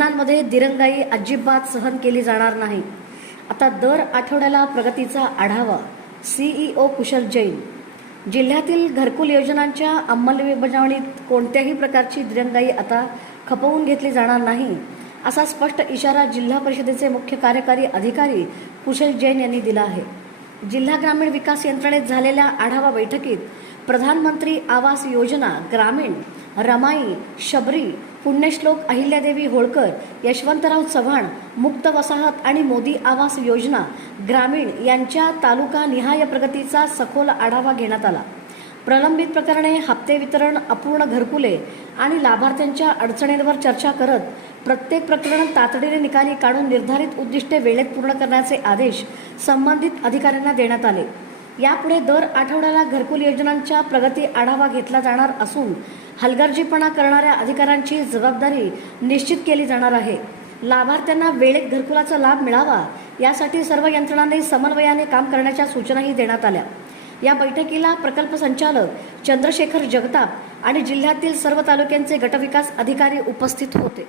योजनांमध्ये दिरंगाई अजिबात सहन केली जाणार नाही। आता दर आठवड्याला प्रगतीचा आढावा। CEO कुशल जैन। जिल्ह्यातील घरकुल योजनांच्या अंमलबजावणीत कोणत्याही प्रकारची दिरंगाई आता खपवून घेतली जाणार नाही, असा स्पष्ट इशारा जिल्हा परिषदेचे मुख्य कार्यकारी अधिकारी कुशल जैन यांनी दिला आहे। जिल्हा ग्रामीण विकास यंत्रणेत झालेल्या आढावा बैठकीत प्रधानमंत्री आवास योजना ग्रामीण, रमाई, शबरी, पुण्यश्लोक अहिल्यादेवी होळकर, यशवंतराव चव्हाण मुक्त वसाहत आणि मोदी आवास योजना ग्रामीण यांच्या तालुकानिहाय प्रगतीचा सखोल आढावा घेण्यात आला। प्रलंबित प्रकरणे, हप्ते वितरण, अपूर्ण घरकुले आणि लाभार्थ्यांच्या अडचणींवर चर्चा करत प्रत्येक प्रकरण तातडीने निकाली काढून निर्धारित उद्दिष्टे वेळेत पूर्ण करण्याचे आदेश संबंधित अधिकाऱ्यांना देण्यात आले। यापुढे दर आठवड्याला घरकुल योजनांच्या प्रगती आढावा घेतला जाणार असून हलगर्जीपणा करणाऱ्या अधिकाऱ्यांची जबाबदारी निश्चित केली जाणार आहे। लाभार्थ्यांना वेळेत घरकुलाचा लाभ मिळावा यासाठी सर्व यंत्रणांनी समन्वयाने काम करण्याच्या सूचनाही देण्यात आल्या। या बैठकीला प्रकल्प संचालक चंद्रशेखर जगताप आणि जिल्ह्यातील सर्व तालुक्यांचे गटविकास अधिकारी उपस्थित होते।